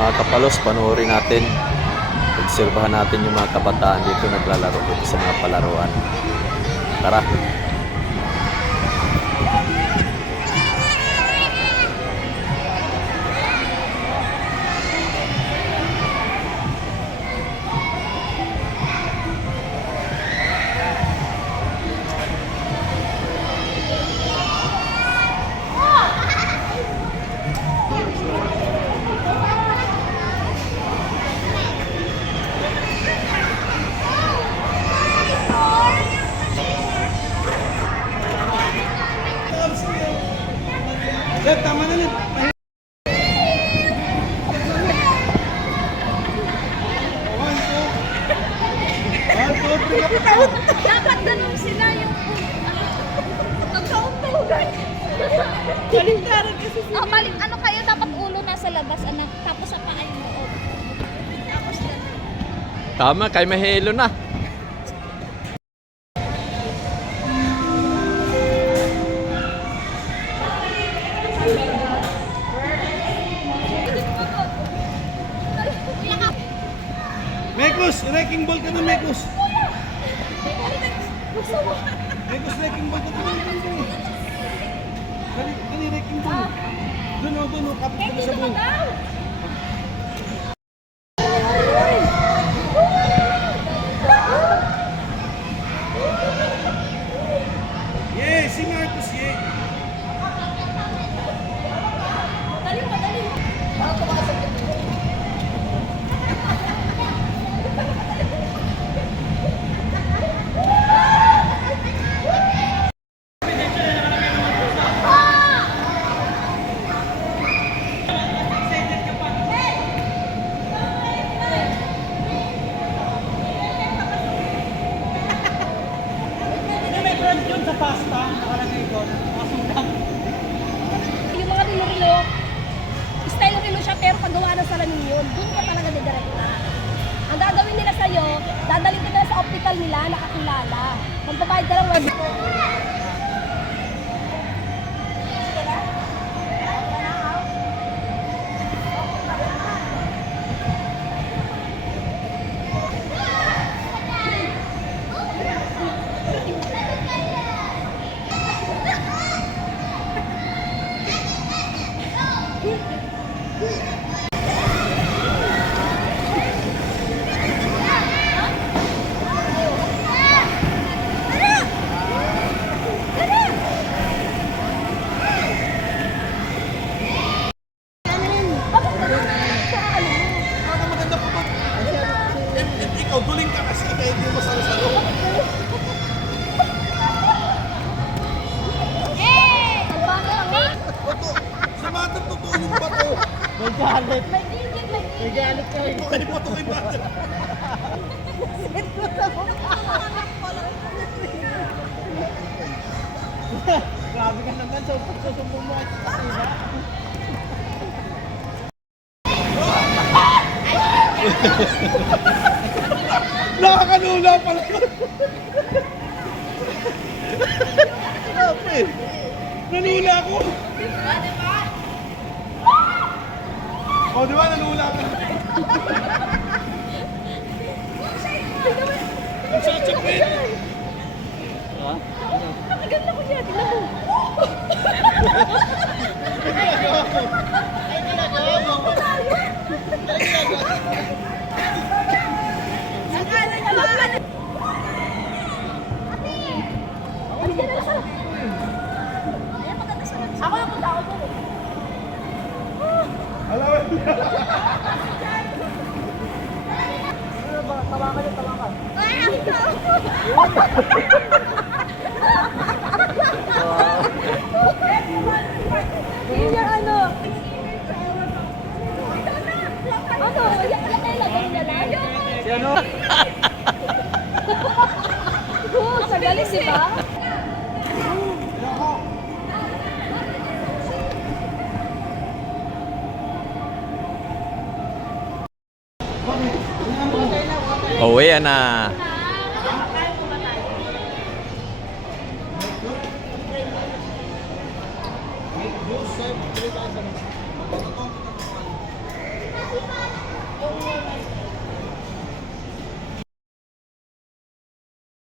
Mga kapalos, panoorin natin. Obserbahan natin yung mga kabataan dito naglalaro dito sa mga palaruan. Tara. Tama na lang. Dapat ganun sila yung pagkauntugan. Baliktaran kasi sila. Oh, balik, ano kayo, dapat ulo nasa labas, anak. Tapos sa paa yung loob. Tapos ganun. Tama, kay Mahelo na. Mekos, wrecking ball ka na, Mekos. Mekos, wrecking ball ka na. Dali, dali, dali. Wrecking ball. Doon, oh, doon, oh, kapit ka na sa buong. Doon sa pasta, nakalagay doon, nakasulang. Yung mga rilo-rilo, style rilo siya pero paggawa ng salamin yun. Doon ka talaga didirekta. Ang gagawin nila sa'yo, dadalhin ka nila sa optical nila, nakakilala. Magbabayad ka lang 100. うん。May galit, may galit. May bato kay bato. Grabe ka naman sa pagsusumbong mo at iba. Nakakanula pala. Grabe. Nanula ako. Oh, di ba nanula ka? Ang sasakit. Napakaganda ko siya, tingnan mo. Akala niya ba? Ako yung punta ako doon. Alam mo. Ay, ako Yun yung ano. Ano? Yan lagay niya lang. Si ano? Oo, sa galis, di ba? Uwi na. Joseph, 3,000. Oo,